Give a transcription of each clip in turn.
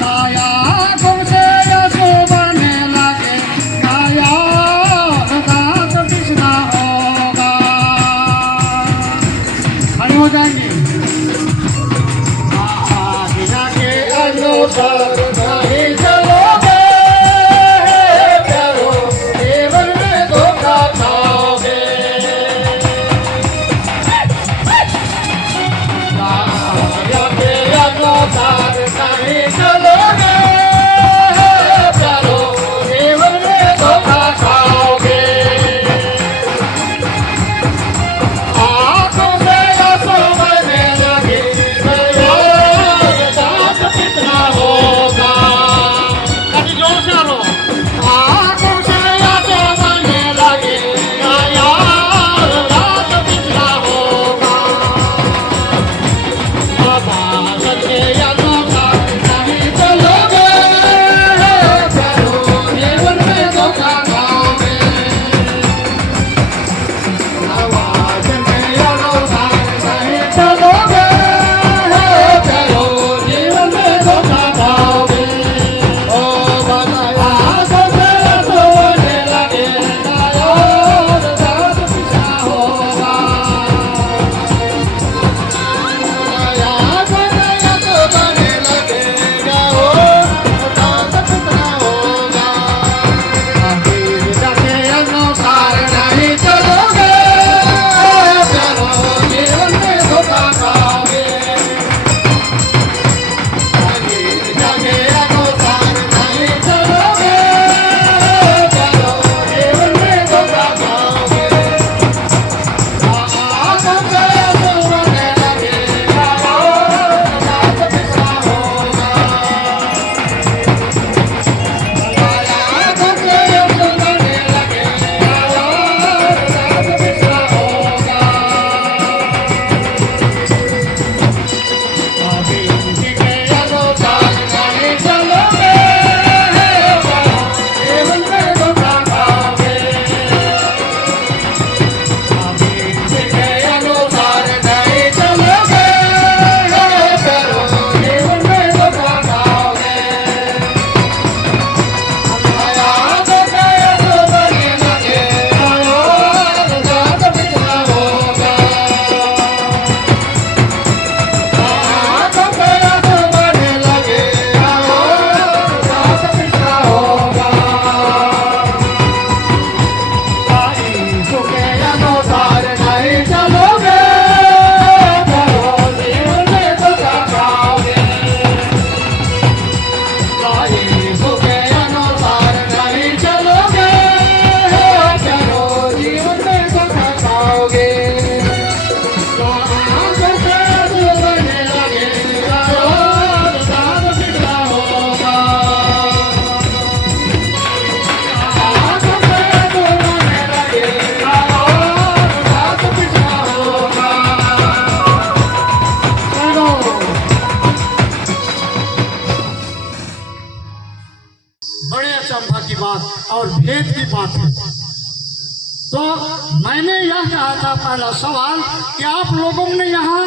काया तुमसे यसु बनने लगे काया दांत पिसना होगा। खड़े हो जाएंगे। आज्ञा के अनुसार नहीं चलोगे प्यारो केवल में धोखा खाओगे। आज्ञा के अनुसार नहीं चलोगे प्यारो केवल में धोखा खाओगे। आंखों से आंसू बहने लगे दांत पिसना होगा। अभी जोर से रो। आंखों से आंसू बहने लगे यार दांत पिसना होगा। बाबा सच्चे अनुसार नहीं चलोगे प्यारो जीवन में धोखा खाओगे। आवाज के अनुसार नहीं चलोगे प्यारो जीवन में धोखा खाओगे। ओ बाबा आंखों से आंसू बहने लगे यार दांत पिसना होगा। बड़े अचंभा की बात और भेद की बात है। तो मैंने यह कहा था पहला सवाल कि आप लोगों ने यहाँ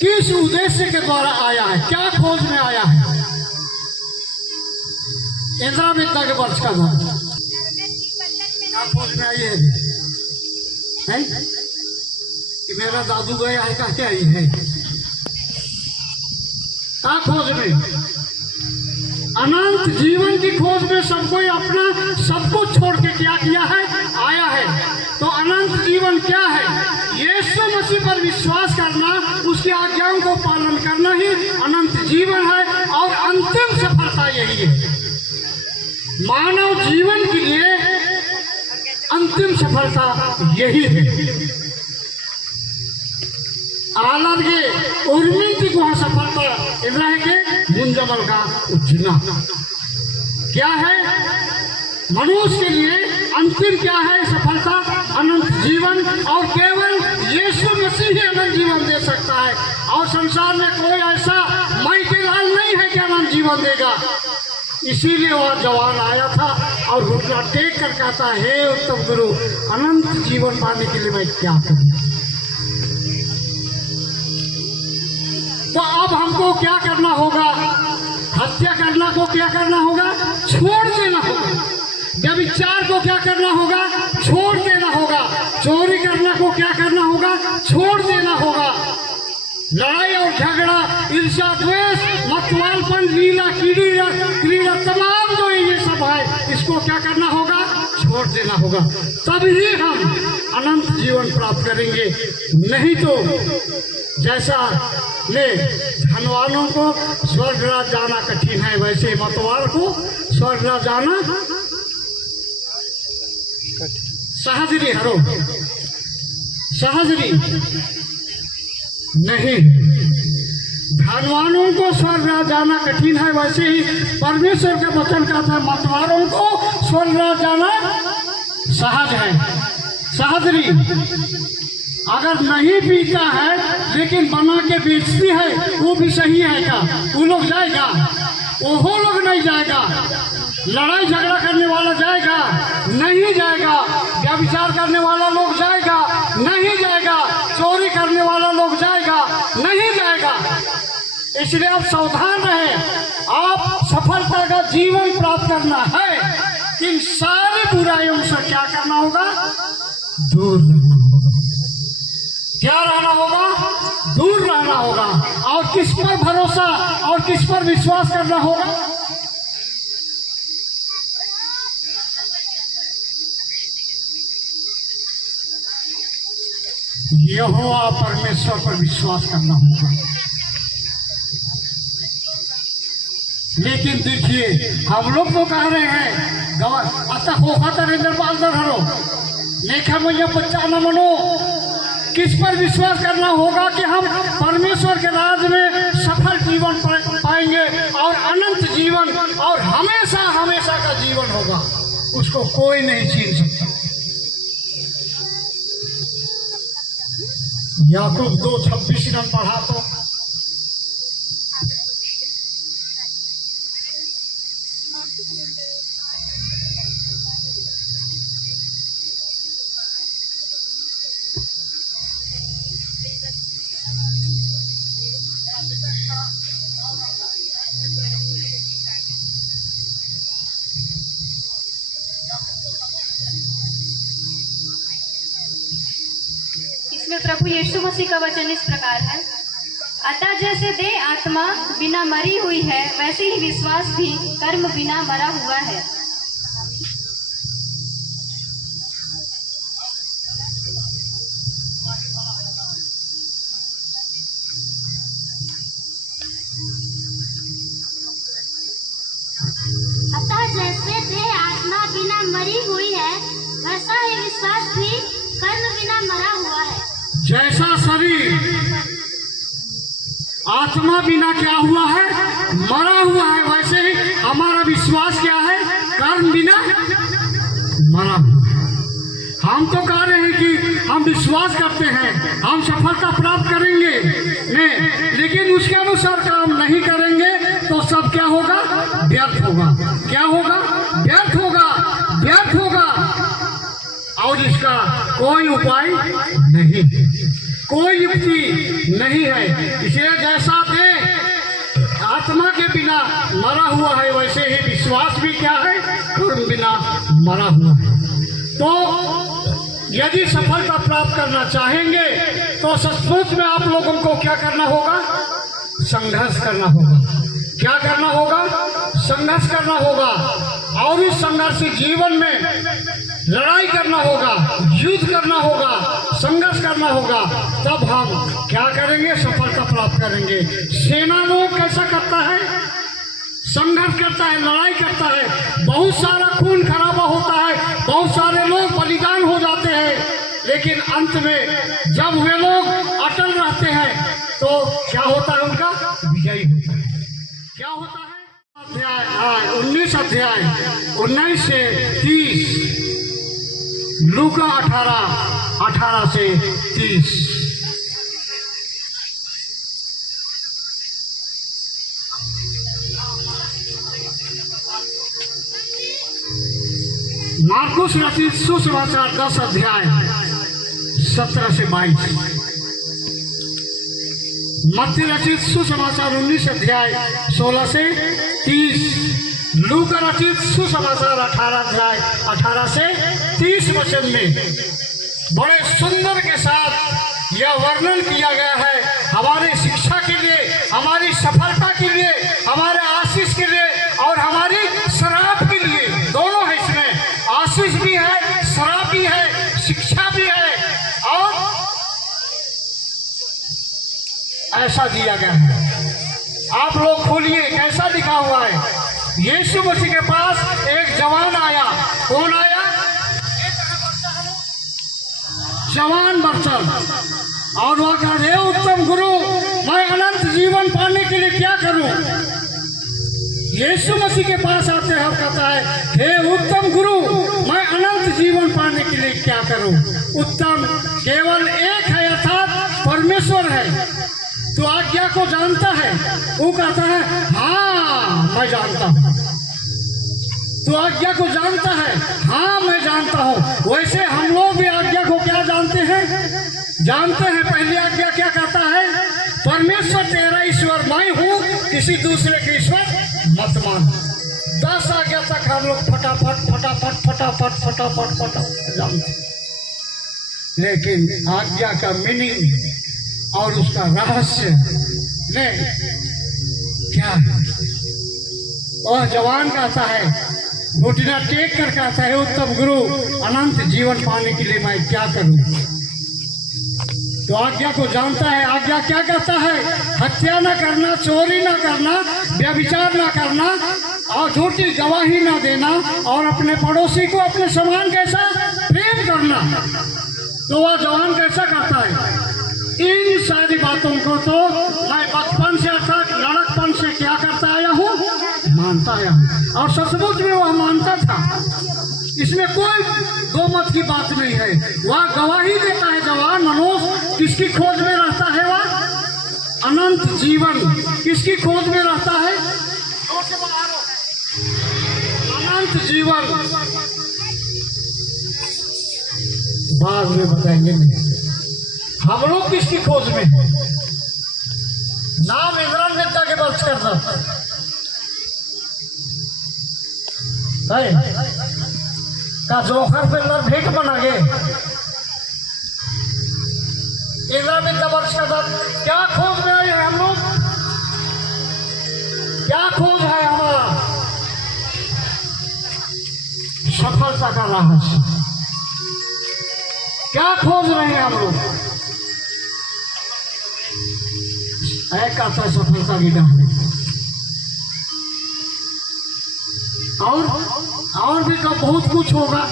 किस उद्देश्य के द्वारा आया है, क्या खोज में आया है? इंदिरा विद्या के वर्ष का था, क्या खोज में आई है? कि मेरा दादू गया है, क्या आई है? क्या खोज में? अनंत जीवन की खोज में सबको अपना सब कुछ छोड़ के क्या किया है, आया है। तो अनंत जीवन क्या है? यीशु मसीह पर विश्वास करना, उसकी आज्ञाओं को पालन करना ही अनंत जीवन है और अंतिम सफलता यही है। मानव जीवन के लिए अंतिम सफलता यही है। आलर के उर्मी की गुहा सफलता इब्राहिम के मुंजमल का उज्जना क्या है? मनुष्य के लिए अंतिम क्या है सफलता? अनंत जीवन, और केवल यीशु मसीह ही अनंत जीवन दे सकता है। और संसार में कोई ऐसा माइकल लाल नहीं है कि अनंत जीवन देगा। इसीलिए वह जवान आया था और घुटना टेक कर कहता है, हे उत्तम गुरु, अनंत जीवन पाने के लिए मैं क्या करूं? तो अब हमको क्या करना होगा? करना को क्या करना होगा? छोड़ देना होगा। व्यभिचार को क्या करना होगा? छोड़ देना होगा। चोरी करना को क्या करना होगा? छोड़ देना होगा। लड़ाई और झगड़ा, ईर्ष्या, द्वेष, मतवालपन, लीला, क्रीड़ा तमाम जो ये सब है, इसको क्या करना होगा? छोड़ देना होगा। तभी हम अनंत जीवन प्राप्त करेंगे। नहीं तो जैसा ले धनवानों को स्वर्ग राज जाना कठिन है, वैसे मतवाल को स्वर्ग राज जाना सहजरी हरो सहजरी नहीं। धनवानों को स्वर्ग राज जाना कठिन है, वैसे ही परमेश्वर के वचन कहता है मतवालों को स्वर्ग राज जाना सहज है, सहजरी। अगर नहीं पीता है लेकिन बना के बेचती है, वो भी सही है क्या? वो लोग जाएगा? वो लोग नहीं जाएगा। लड़ाई झगड़ा करने वाला जाएगा? नहीं जाएगा। व्यभिचार करने वाला लोग जाएगा? नहीं जाएगा। चोरी करने वाला लोग जाएगा? नहीं जाएगा। इसलिए आप सावधान रहे। आप सफलता का जीवन प्राप्त करना है, इन सारी बुराइयों से क्या करना होगा? दूर रहना होगा। क्या रहना होगा? दूर रहना होगा। और किस पर भरोसा और किस पर विश्वास करना होगा? यहोवा परमेश्वर पर विश्वास करना होगा। लेकिन देखिए, हम लोग तो कह रहे हैं अतः होगा तरेंद्र पालदर हरो लेखा मुझे बच्चा न मनो। किस पर विश्वास करना होगा कि हम परमेश्वर के राज में सफल जीवन पाएंगे और अनंत जीवन और हमेशा हमेशा का जीवन होगा, उसको कोई नहीं छीन सकता। याकूब 2:26 में पढ़ा तो इसमें प्रभु यीशु मसीह का वचन इस प्रकार है, अतः जैसे देह आत्मा बिना मरी हुई है, वैसे ही विश्वास भी कर्म बिना मरा हुआ है। अतः जैसे देह आत्मा बिना मरी हुई है, वैसा ही विश्वास भी कर्म बिना मरा हुआ है। जैसा शरीर आत्मा बिना क्या हुआ है? मरा हुआ है, वैसे ही हमारा विश्वास क्या है? कर्म बिना मरा हुआ है। हम तो कह रहे हैं कि हम विश्वास करते हैं, हम सफलता प्राप्त करेंगे नहीं, लेकिन उसके अनुसार काम नहीं करेंगे तो सब क्या होगा? व्यर्थ होगा। क्या होगा? व्यर्थ होगा, व्यर्थ होगा। और इसका कोई उपाय नहीं, कोई युक्ति नहीं है। इसलिए जैसा देह आत्मा के बिना मरा हुआ है, वैसे ही विश्वास भी क्या है? कर्म बिना मरा हुआ है। तो यदि सफलता प्राप्त करना चाहेंगे तो सचमुच में आप लोगों को क्या करना होगा? संघर्ष करना होगा। क्या करना होगा? संघर्ष करना होगा। और इस संघर्ष जीवन में लड़ाई करना होगा, युद्ध करना होगा, संघर्ष करना होगा, तब हम क्या करेंगे? सफलता प्राप्त करेंगे। सेना लोग कैसा करता है? संघर्ष करता है, लड़ाई करता है, बहुत सारा खून खराबा होता है, बहुत सारे लोग बलिदान हो जाते हैं, लेकिन अंत में जब वे लोग अटल रहते हैं तो क्या होता है? उनका विजयी होता है। क्या होता है? 19 अध्याय 19 से 30, लूका 18 से 30। मार्कुस रचित सुसमाचार 10 अध्याय 17 से 22। मत्ती रचित सुसमाचार 19 अध्याय 16 से 30, लूका रचित सुसमाचार 18 अध्याय 18 से 30 वचन में बड़े सुंदर के साथ यह वर्णन किया गया है हमारी शिक्षा के लिए, हमारी सफलता के लिए, हमारे आशीष के लिए और हमारी शराब के लिए। दोनों है इसमें, आशीष भी है, शराब भी है, शिक्षा भी है, और ऐसा दिया गया है। आप लोग खोलिए, कैसा लिखा हुआ है। यीशु मसीह के पास एक जवान आया। कौन आया? जवान बच्चन, और वह कहा, हे उत्तम गुरु, मैं अनंत जीवन पाने के लिए क्या करूं? यीशु मसीह के पास आते हैं और कहता है, हे उत्तम गुरु, मैं अनंत जीवन पाने के लिए क्या करूं? उत्तम केवल एक है, अर्थात परमेश्वर है। तो आज्ञा को जानता है? वो कहता है, हाँ मैं जानता हूँ। तो आज्ञा को जानता है? हाँ मैं जानता हूँ। वैसे हम लोग भी आज्ञा को क्या जानते हैं? जानते हैं। पहली आज्ञा क्या कहता है? परमेश्वर तेरा ईश्वर मैं हूँ, किसी दूसरे के ईश्वर मत मान। 10 आज्ञा तक हम लोग फटाफट फटाफट फटाफट फटाफट फटाफट जानते, लेकिन आज्ञा का मीनिंग और उसका रहस्य नहीं क्या है? वह जवान कहता है, घुटना टेक कर कहता है, उत्तम गुरु, अनंत जीवन पाने के लिए मैं क्या करूं? तो आज्ञा को जानता है। आज्ञा क्या कहता है? हत्या न करना, चोरी न करना, व्यभिचार न करना, और झूठी गवाही न देना, और अपने पड़ोसी को अपने समान कैसा प्रेम करना। तो वह जवान कैसा करता है? इन सारी बातों को तो मैं बचपन से अर्थात लड़कपन से क्या करता आया हूँ, मानता आया हूँ, और सचमुच में वह मानता था। इसमें कोई दो मत की बात नहीं है। वह गवाही देता है। जवान मनुष्य किसकी खोज में रहता है? वह अनंत जीवन किसकी खोज में रहता है? अनंत जीवन। बाद में बताएंगे। हम लोग किसकी खोज में हैं? नाम इजराइल नेता के बर्च करना है का जोखर पे लड़ भेंट बना गए। इजराइल नेता बर्च करना क्या खोज में आए हैं हम लोग? क्या खोज है हमारा? सफलता का रहस्य क्या खोज रहे हैं हम लोग? एक आता है सफलता की डर, और भी तो बहुत कुछ होगा।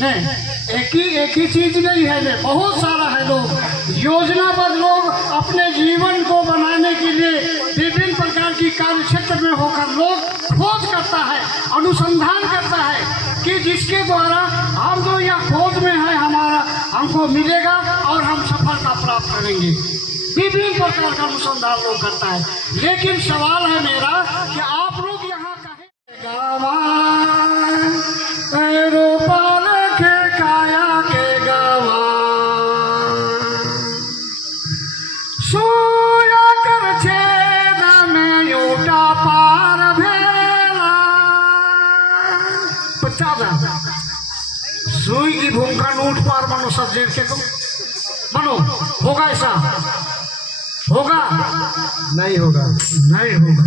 नहीं, एक ही चीज नहीं है, नहीं बहुत सारा है। लोग योजनाबद्ध लोग अपने जीवन को बनाने के लिए विभिन्न प्रकार की कार्य क्षेत्र में होकर लोग खोज करता है, अनुसंधान करता है कि जिसके द्वारा हम जो यह खोज में है हमारा हमको मिलेगा और हम सफलता प्राप्त करेंगे। विभिन्न प्रकार का अनुसंधान लोग करता है। लेकिन सवाल है मेरा कि आप लोग यहाँ रोपाल के काया के गवा सोया कर छेद में यूटा पार भेला 50,000 सुई की भूमिका नोट पार मनो सज्जन के तो मनो होगा ऐसा? होगा? नहीं होगा, नहीं होगा।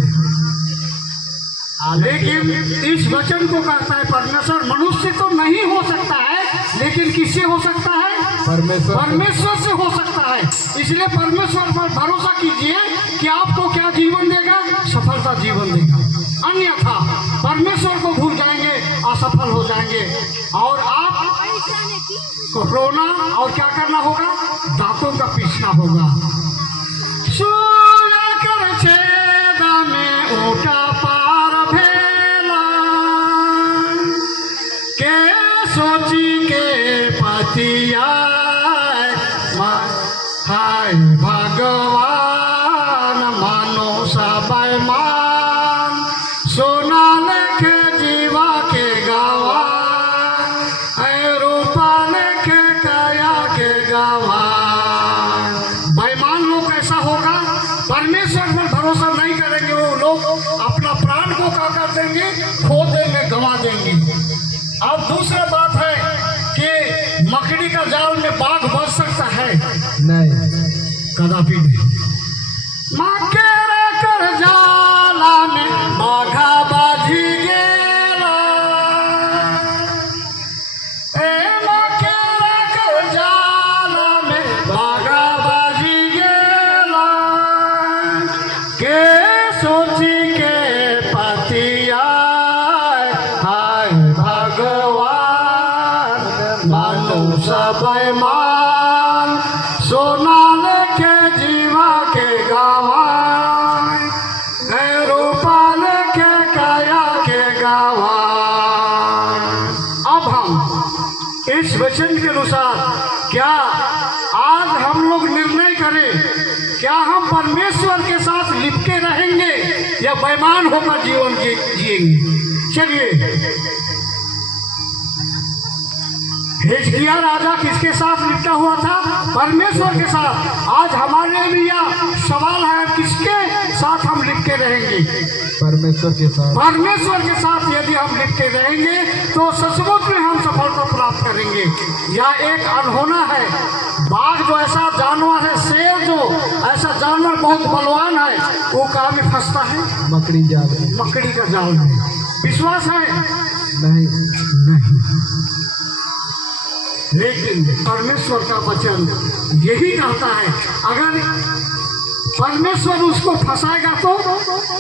लेकिन इस वचन को कहता है परमेश्वर। मनुष्य तो नहीं हो सकता है, लेकिन किससे हो सकता है? परमेश्वर से हो सकता है। इसलिए परमेश्वर पर भरोसा कीजिए कि आपको क्या जीवन देगा? सफलता जीवन देगा। अन्यथा परमेश्वर को भूल जाएंगे, असफल हो जाएंगे, और आप को रोना और क्या करना होगा? दांतों का पीसना होगा। सोया कर छेदा में ऊटा पार भेला के सोची के पतिया हाय भगवान मानो सब मान सोना लेखे जीवा के गवा रूपा लेखे काया के गवा। बेईमान लोग ऐसा होगा अपना प्राण को क्या कर देंगे, खो देंगे, गंवा देंगे। अब दूसरा बात है कि मकड़ी का जाल में बाघ बच सकता है? नहीं, कदापि नहीं। मकड़ा कर जाला में बाघा बाजी गेला, ए मकड़ा कर जाला में बाघा बाजी गेला, के सोची के पतिया हाय भगवान, मानो सब मान सोना लेके जीवा के गवाए, रूपा लेके काया के गवाए। अब हम इस वचन के अनुसार क्या आज हम लोग निर्णय करें, क्या हम परमेश्वर के साथ लिपटे रहेंगे या बेईमान होकर जीवन जिएंगे? चलिए, हिजकिय्याह राजा किसके साथ लिपटा हुआ था? परमेश्वर के साथ। आज हमारे लिए सवाल है, किसके साथ हम लिपटे रहेंगे? परमेश्वर के साथ। परमेश्वर के साथ यदि हम लिपटे रहेंगे तो सचमुच में हम सफलता प्राप्त करेंगे। यह एक अनहोना है। बाघ जो ऐसा जानवर है, शेर जो ऐसा जानवर बहुत बलवान है, वो कहाँ में फंसता है? मकड़ी जाल में। मकड़ी का जाल में। विश्वास है? नहीं, नहीं। लेकिन परमेश्वर का वचन यही कहता है, अगर परमेश्वर उसको फंसाएगा तो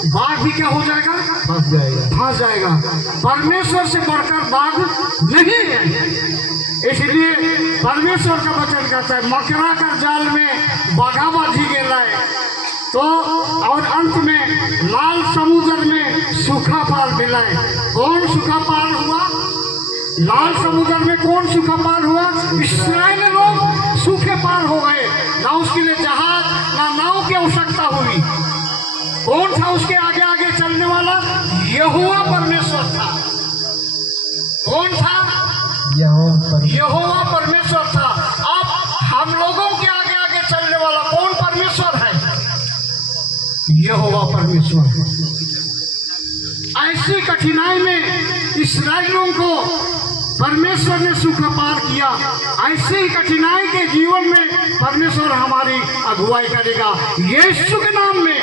बाघ भी क्या हो जाएगा? फंस जाएगा। फंस जाएगा। परमेश्वर से बढ़कर बाघ नहीं है। इसलिए परमेश्वर का वचन कहता है, मकड़ा का जाल में बाघा बाजी गेला है। तो और अंत में लाल समुद्र में सूखा पार मिला है। कौन सूखा पार हुआ? लाल समुद्र में कौन सूखा पार हुआ? इस्राएल लोग सूखे पार हो गए। ना उसके लिए जहाज ना नाव की आवश्यकता हुई। कौन था उसके आगे आगे चलने वाला? यहोवा परमेश्वर था। कौन था? यहोवा परमेश्वर था। अब हम लोगों के आगे आगे चलने वाला कौन परमेश्वर है? यहोवा परमेश्वर। ऐसी कठिनाई में इस्राएलियों को परमेश्वर ने सूखा पार किया। ऐसे ही कठिनाई के जीवन में परमेश्वर हमारी अगुवाई करेगा। यीशु के नाम में,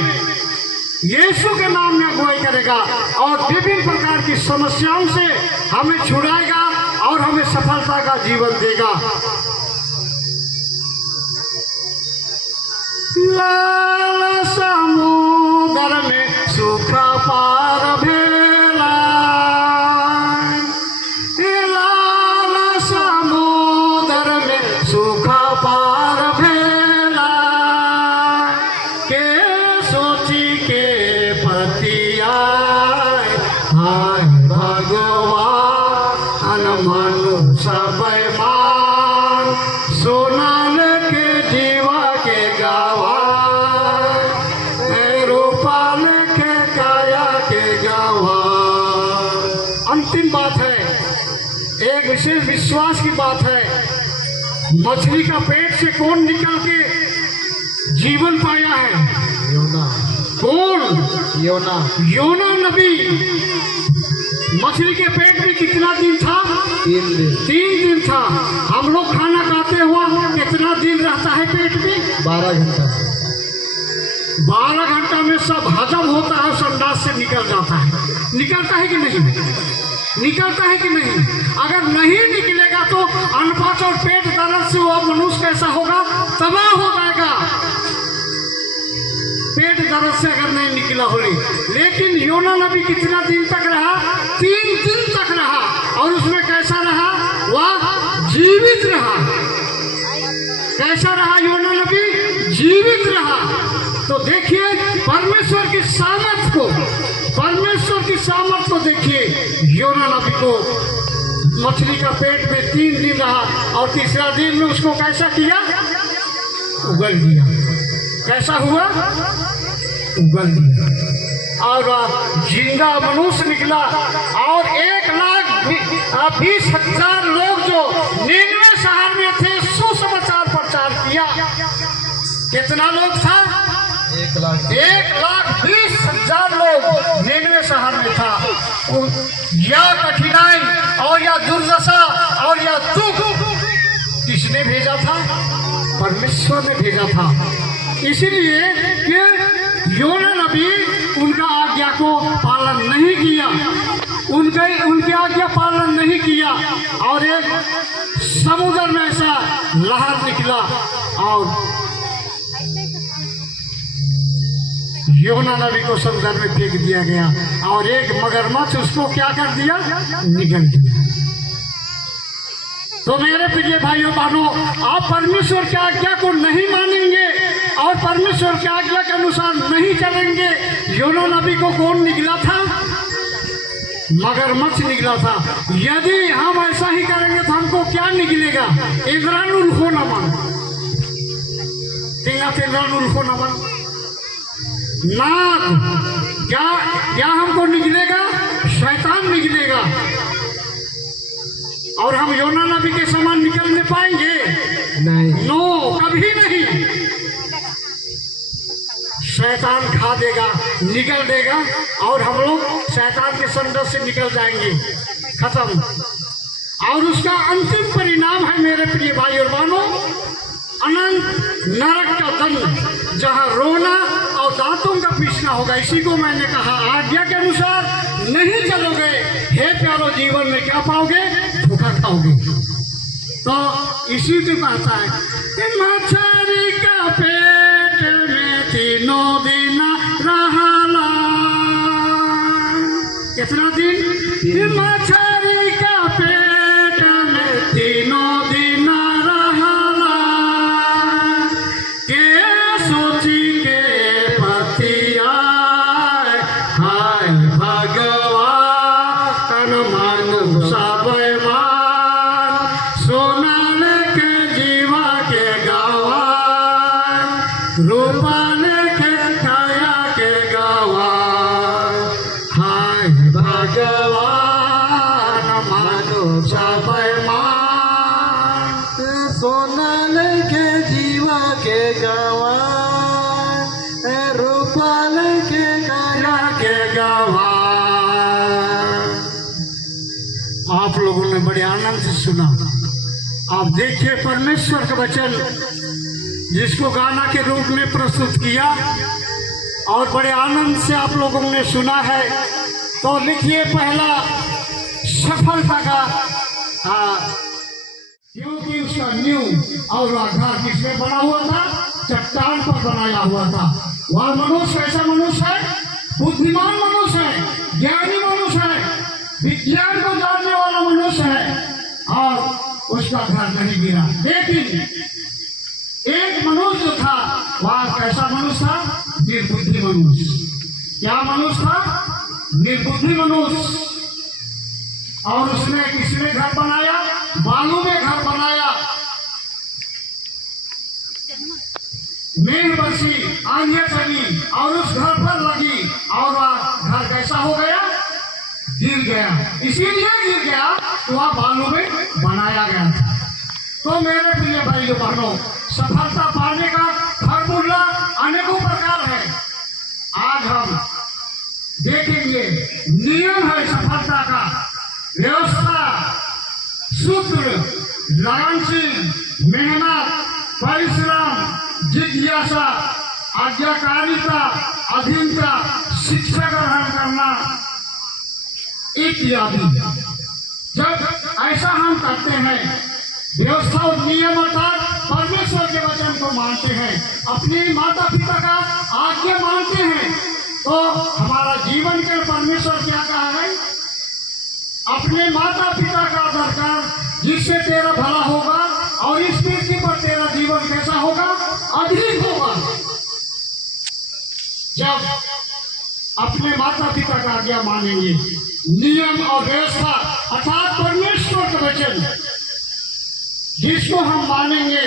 यीशु के नाम में अगुवाई करेगा और विभिन्न प्रकार की समस्याओं से हमें छुड़ाएगा और हमें सफलता का जीवन देगा। लाल समुद्र में सूखा पार भेला, लाल समुद्र में सूखा पार भेला, के सोची के पतिया हाय भगवान, मन सब मान सोना लेके जीवा के गवाए, रूपा लेके काया के गवाए। अंतिम बात है, एक विशेष विश्वास की बात है। मछली का पेट से कौन निकल के जीवन पाया है? योना। कौन? योना। योना नबी। मछली के पेट में कितना दिन था? 3 दिन। 3 दिन था। हम लोग खाना खाते हुआ कितना दिन रहता है पेट में? 12 घंटा। 12 घंटा में सब हजम होता है, संडास से निकल जाता है। निकलता है कि नहीं? निकलता है कि नहीं? अगर नहीं निकलेगा तो अनपच और पेट दर्द से वो मनुष्य कैसा होगा? तबाह हो जाएगा। पेट दर्द से अगर नहीं निकला हो। लेकिन योना नबी कितना दिन तक रहा? 3 दिन तक रहा। और उसमें कैसा रहा? वह जीवित रहा। कैसा रहा योना नबी? जीवित रहा। तो देखिए परमेश्वर की सामर्थ को, परमेश्वर की सामर्थ को देखिए। योना नबी को मछली का पेट में 3 दिन रहा और तीसरा दिन में उसको कैसा किया? उगल दिया। कैसा हुआ? उगल दिया और जिंदा मनुष्य निकला। और 1,20,000 लोग जो निन्वे शहर में थे सुसमाचार प्रचार किया। कितना लोग था? 1,20,000। 1,20,000 40,000 लोग निन्वे शहर में था। या कठिनाई और या दुर्दशा और या दुख किसने भेजा था? परमेश्वर ने भेजा था। इसीलिए कि योना नबी उनका आज्ञा को पालन नहीं किया, उनके आज्ञा पालन नहीं किया और एक समुद्र में ऐसा लहर निकला और योना नबी को समुद्र में फेंक दिया गया और एक मगरमच्छ उसको क्या कर दिया? निगल दिया। तो मेरे प्रिय भाइयों बहनों, आप परमेश्वर की आज्ञा को नहीं मानेंगे और परमेश्वर की आज्ञा के अनुसार नहीं चलेंगे। योना नबी को कौन निकला था? मगरमच्छ निकला था। यदि हम ऐसा ही करेंगे तो हमको क्या निकलेगा? इज़राइल को नमन, इज़राइल को नमन नाक, क्या हमको निकलेगा? शैतान निकलेगा। और हम योना नबी के समान निकलने पाएंगे? नहीं। नो, कभी नहीं। शैतान खा देगा, निकल देगा और हम लोग शैतान के संदर्भ से निकल जाएंगे, खत्म। और उसका अंतिम परिणाम है मेरे प्रिय भाई और बहनों, अनंत नरक का दंड, जहां रोना और दांतों का पीसना होगा। इसी को मैंने कहा, आज्ञा के अनुसार नहीं चलोगे, हे प्यारो, जीवन में क्या पाओगे? धोखा खाओगे। तो इसी को कहता है कि मछली का पेट में 3 दिन रहला। कितना दिन? मछली का पेट में 3 दिन रहला। के सोची के पतिया हाय भगवान मन सब मान, सोनल के जीवा के गवान, रूपल के काया के गवान, हाय भगवान मन सब मान, सोनल के जीवा के गवान, रूपाल के काया के गवान। आप लोगों ने बड़े आनंद से सुना। आप देखिए परमेश्वर का वचन जिसको गाना के रूप में प्रस्तुत किया और बड़े आनंद से आप लोगों ने सुना है। तो लिखिए पहला सफलता का, क्योंकि उसका न्यू और वह घर किसमें बना हुआ था? चट्टान पर बनाया हुआ था। वह मनुष्य ऐसा मनुष्य है, बुद्धिमान मनुष्य है, ज्ञानी मनुष्य है, विज्ञान को जानने वाला मनुष्य है और उसका घर नहीं गिरा। लेकिन एक मनुष्य जो था वह कैसा मनुष्य था? निर्बुद्धि मनुष्य। क्या मनुष्य था? निर्बुद्धि मनुष्य। और उसने किसने घर बनाया? बालू में घर बनाया। मेघ बरसी, आंधियां चली और उस घर पर लगी और वह घर कैसा हो गया? गिर गया। इसीलिए गिर गया तो वह बालू में बनाया गया था। तो मेरे प्रिय भाइयों बहनों, सफलता पाने का फॉर्मूला अनेकों प्रकार है। आज हम देखेंगे नियम है सफलता का, व्यवस्था, सूत्र, लगनशील, मेहनत, परिश्रम, जिज्ञासा, आज्ञाकारिता, अधीनता, शिक्षा ग्रहण करना इत्यादि। जब ऐसा हम करते हैं, व्यवस्था और नियम अर्थात परमेश्वर के वचन को मानते हैं, अपने माता पिता का आज्ञा मानते हैं, तो हमारा जीवन के परमेश्वर क्या कहा है? अपने माता पिता का आदर कर, जिससे तेरा भला होगा और इस पृथ्वी पर तेरा जीवन कैसा होगा? अधिक होगा। जब अपने माता पिता का आज्ञा मानेंगे, नियम और व्यवस्था अर्थात परमेश्वर का वचन जिसको हम मानेंगे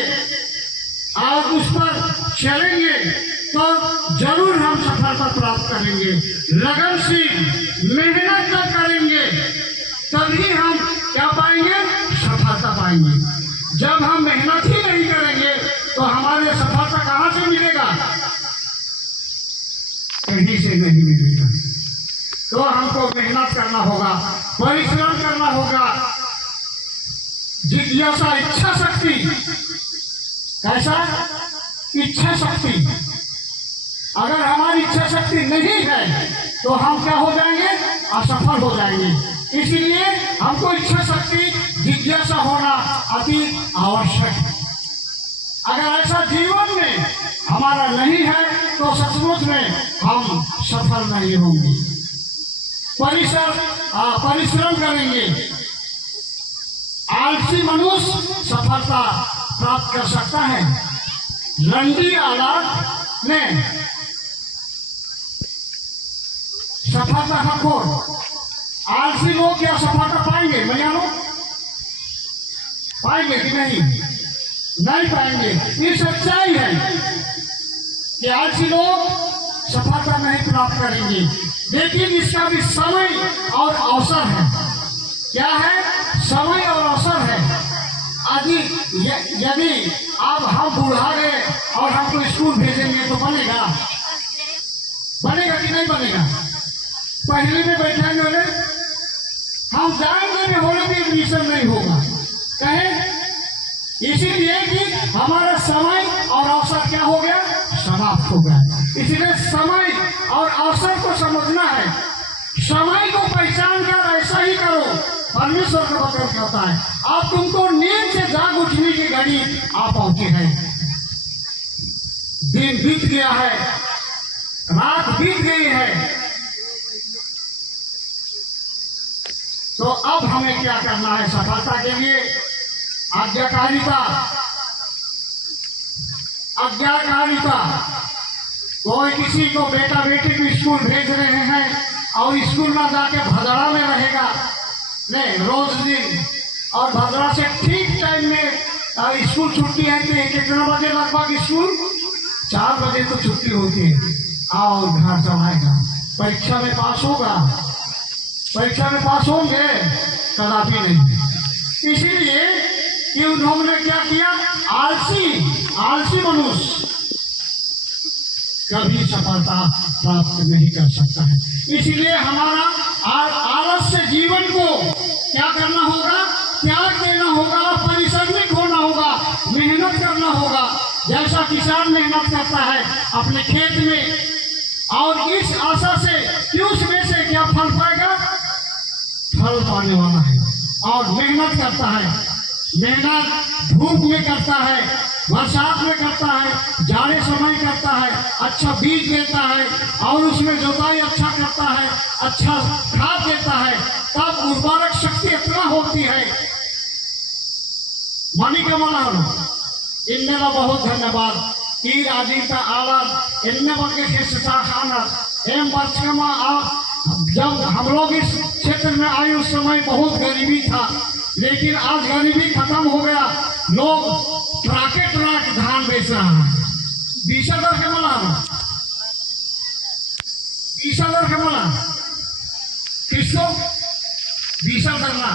और उस पर चलेंगे, तो जरूर हम सफलता प्राप्त करेंगे। लगनशील मेहनत कर करेंगे तभी हम क्या पाएंगे? सफलता पाएंगे। जब हम मेहनत ही नहीं करेंगे तो हमारे सफलता कहाँ से मिलेगा? कहीं से नहीं मिलेगा। तो हमको मेहनत करना होगा, परिश्रम करना होगा। जिज्ञासा, इच्छा शक्ति, कैसा? इच्छा शक्ति। अगर हमारी इच्छा शक्ति नहीं है तो हम क्या हो जाएंगे? असफल हो जाएंगे। इसलिए हमको इच्छा शक्ति, जिज्ञासा होना अति आवश्यक है। अगर ऐसा जीवन में हमारा नहीं है तो सचमुच में हम सफल नहीं होंगे। परिश्रम करेंगे। आलसी मनुष्य सफलता प्राप्त कर सकता है। लंडी औलाद में सफलता का खोज। आलसी लोग क्या सफलता पाएंगे? भैया लोग पाएंगे कि नहीं? नहीं पाएंगे। ये सच्चाई है कि आलसी लोग सफलता नहीं प्राप्त करेंगे। लेकिन इसका भी समय और अवसर है। क्या है? समय और अवसर है। यदि अब हम बुढ़ा गए और हमको स्कूल भेजेंगे तो बनेगा? बनेगा कि नहीं बनेगा? पहले में बैठाएंगे बोले हम जाएंगे भी, बोले भी एडमिशन नहीं होगा। कहे इसीलिए कि हमारा समय और अवसर क्या हो गया? समाप्त हो गया। इसलिए समय और अवसर को समझना है। समय को पहचान कर ऐसा ही करो। परमेश्वर का वचन कहता है अब तुमको नींद से जाग उठने की घड़ी आ पहुंची है। दिन बीत गया है, रात बीत गई है, तो अब हमें क्या करना है सफलता के लिए? आज्ञाकारिता। आज्ञाकारिता। कोई किसी को बेटा बेटी को स्कूल भेज रहे हैं और स्कूल में जाके भदड़ा में रहेगा नहीं रोज दिन, और भदड़ा से ठीक टाइम में स्कूल छुट्टी है तो कितना बजे लगभग स्कूल? 4 बजे तो छुट्टी होती है। और घर चलाएगा, परीक्षा में पास होगा? परीक्षा में पास होंगे? कदापि नहीं। इसीलिए कि उन्होंने क्या किया? आलसी मनुष्य कभी सफलता प्राप्त नहीं कर सकता है। इसलिए हमारा आलस से जीवन को क्या करना होगा? त्याग देना होगा, परिश्रमिक होना होगा, मेहनत करना होगा। जैसा किसान मेहनत करता है अपने खेत में, और इस आशा से कि उसमें से क्या फल पाएगा? फल पाने वाला है। और मेहनत करता है, मेहनत धूप में करता है, बरसात में करता है, जाड़े समय करता है, अच्छा बीज देता है और उसमें जोताई अच्छा करता है, अच्छा खाद देता है, तब उर्वरक शक्ति इतना होती है। मानी का मलाल इनमें बहुत धन्यवाद। ई राजीता आवाज इनमें बल्कि हिस्सा खाना एम बचकमा। जब हम लोग इस क्षेत्र में आए उस समय बहुत गरीबी था, लेकिन आज गरीबी खत्म हो गया। लोग ट्राके ट्राक धान बेच रहा है। 20,000 के मला, 20,000 के मला, किसको 20,000 ना।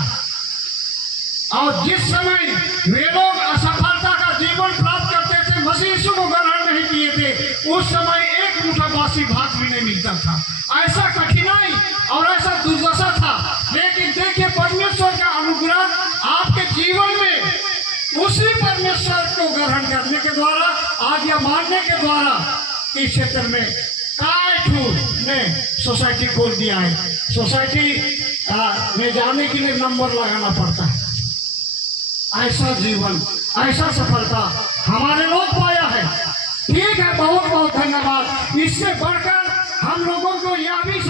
और जिस समय वे लोग असफलता का जीवन प्राप्त करते थे, मसीह यीशु को ग्रहण नहीं किए थे, उस समय एक मुठा बासी भात भी नहीं मिलता था। ऐसा कठिनाई और ऐसा दुर्दशा था। लेकिन देखिए परमेश्वर का अनुग्रह आपके जीवन में, उसी परमेश्वर को ग्रहण करने के द्वारा, आज्ञा मानने के द्वारा इस क्षेत्र में कायठूर ने सोसाइटी खोल दिया है। सोसाइटी में जाने के लिए नंबर लगाना पड़ता है। ऐसा जीवन, ऐसा सफलता हमारे लोग पाया है। ठीक है, बहुत बहुत धन्यवाद। इससे बढ़कर हम लोगों को यह भी